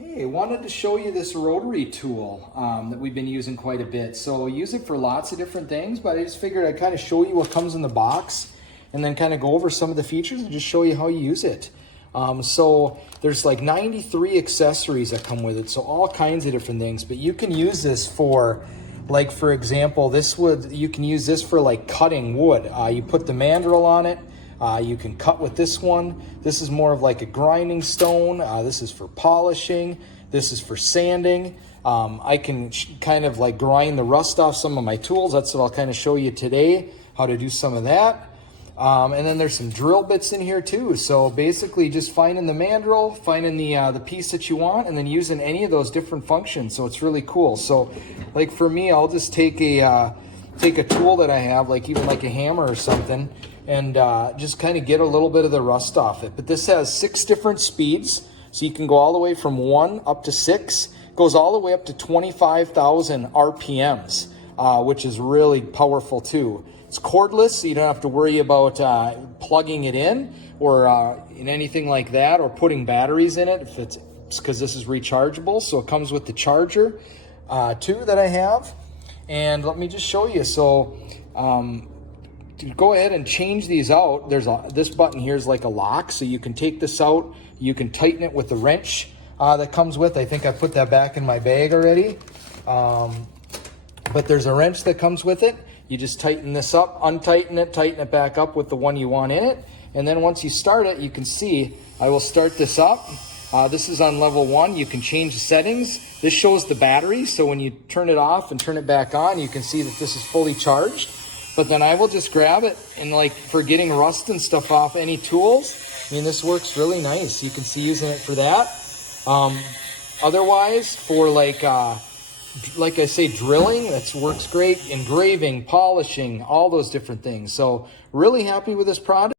Hey, wanted to show you this rotary tool that we've been using quite a bit. So I use it for lots of different things, but I just figured I'd kind of show you what comes in the box and then kind of go over some of the features and just show you how you use it. So there's like 93 accessories that come with it, so all kinds of different things, but you can use this for, like, for example, you can use this for like cutting wood. You put the mandrel on it. You can cut with this one. This is more of like a grinding stone. This is for polishing. This is for sanding. I can kind of like grind the rust off some of my tools. That's what I'll kind of show you today, how to do some of that. And then there's some drill bits in here too. So basically just finding the mandrel, finding the piece that you want, and then using any of those different functions. So it's really cool. So like for me, I'll just take a tool that I have, like even like a hammer or something, and just kind of get a little bit of the rust off it. But this has 6 different speeds, so you can go all the way from 1 up to 6. Goes all the way up to 25,000 RPMs, which is really powerful too. It's cordless, so you don't have to worry about plugging it in or in anything like that, or putting batteries in it, if it's because this is rechargeable. So it comes with the charger too that I have. And let me just show you. So to go ahead and change these out, this button here is like a lock, so you can take this out. You can tighten it with the wrench that comes with. I think I put that back in my bag already. But there's a wrench that comes with it. You just tighten this up, untighten it, tighten it back up with the one you want in it. And then once you start it, you can see, I will start this up. This is on level 1. You can change the settings. This shows the battery, so when you turn it off and turn it back on, you can see that this is fully charged. But then I will just grab it, and like for getting rust and stuff off any tools, I mean, this works really nice. You can see using it for that. Otherwise, for like I say, drilling, that works great. Engraving, polishing, all those different things. So really happy with this product.